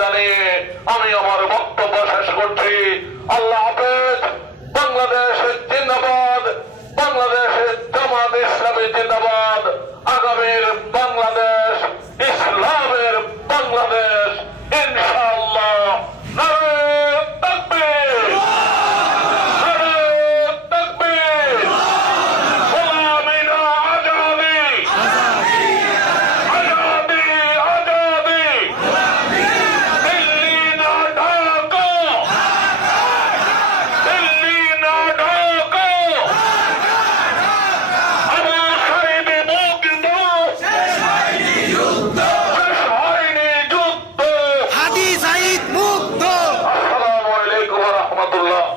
জানিয়ে আমি আমার বক্তব্য শেষ করছি। আল্লাহ হাফেজ। বাংলাদেশ জিন্দাবাদ, বাংলাদেশের জামাত ইসলামী জিন্দাবাদ। আগামীর বাংলাদেশ ইসলামের বাংলাদেশ ইনশাআল্লাহ। নারে তাকবীর, নারে তাকবীর। গোলামি না আজাদি, আজাদি আজাদি। দিল্লি না ঢাকা, দিল্লি না ঢাকা। আবু সাইদ মুগ্ধ, শেষ হয়নি যুদ্ধ। হাদি সাইদ মুগ্ধ। আসসালামু আলাইকুম ওয়া রাহমাতুল্লাহ।